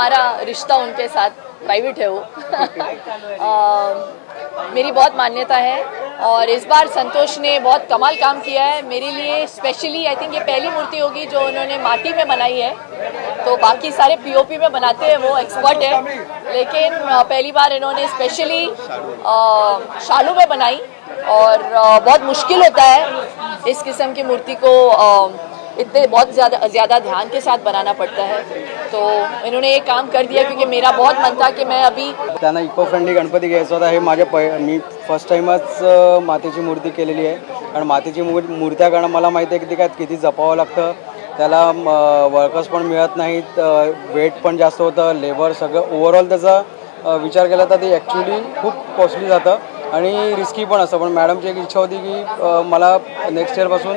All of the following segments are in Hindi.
हमारा रिश्ता उनके साथ प्राइवेट है वो मेरी बहुत मान्यता है और इस बार संतोष ने बहुत कमाल काम किया है मेरे लिए स्पेशली। आई थिंक ये पहली मूर्ति होगी जो उन्होंने माटी में बनाई है, तो बाकी सारे पीओपी में बनाते हैं, वो एक्सपर्ट है, लेकिन पहली बार इन्होंने स्पेशली शालू में बनाई और बहुत मुश्किल होता है इस किस्म की मूर्ति को इतने बहुत ज़्यादा ध्यान के साथ बनाना पड़ता है, तो इन्होंने ये काम कर दिया क्योंकि मेरा बहुत मन था की मैं अभी त्यांना इको फ्रेंडली गणपती घ्यायचा होता। हे मी फर्स्ट टाइमच मातीची मूर्ती केलेली आहे, कारण मातीची मूर्त्या करणं मला माहिती आहे की काय किती जपावं लागतं, त्याला वर्कर्स पण मिळत नाहीत, वेट पण जास्त होतं, लेबर सगळं ओव्हरऑल त्याचा विचार केला तर ते ॲक्च्युली खूप कॉस्टली जातं आणि रिस्की पण असतं। पण मॅडमची एक इच्छा होती की मला नेक्स्ट इयरपासून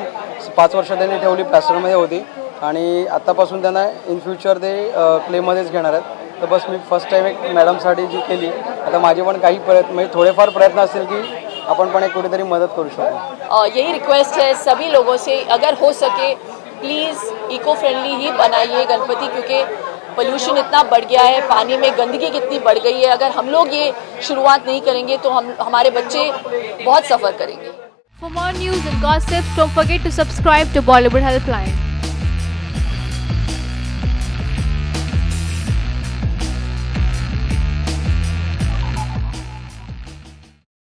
5 वर्ष त्यांनी ठेवली प्लॅस्टरमध्ये होती आणि आत्तापासून त्यांना इन फ्युचर ते क्लेमध्येच घेणार आहेत। तर बस मी फर्स्ट टाइम एक मॅडमसाठी जी केली, आता माझे पण काही प्रयत्न म्हणजे थोडेफार प्रयत्न असतील की आपण पण एक कुठेतरी मदत करू शकतो। यही रिक्वेस्ट है सभी लोगों से, अगर हो सके प्लीज़ इको फ्रेंडली ही बनाइए गणपति, क्योंकि पोल्यूशन इतना बढ़ गया है, पानी में गंदगी कितनी बढ़ गई है। अगर हम लोग ये शुरुआत नहीं करेंगे तो हमारे बच्चे बहुत सफ़र करेंगे। For more news and gossips, don't forget to subscribe to Bollywood Helpline.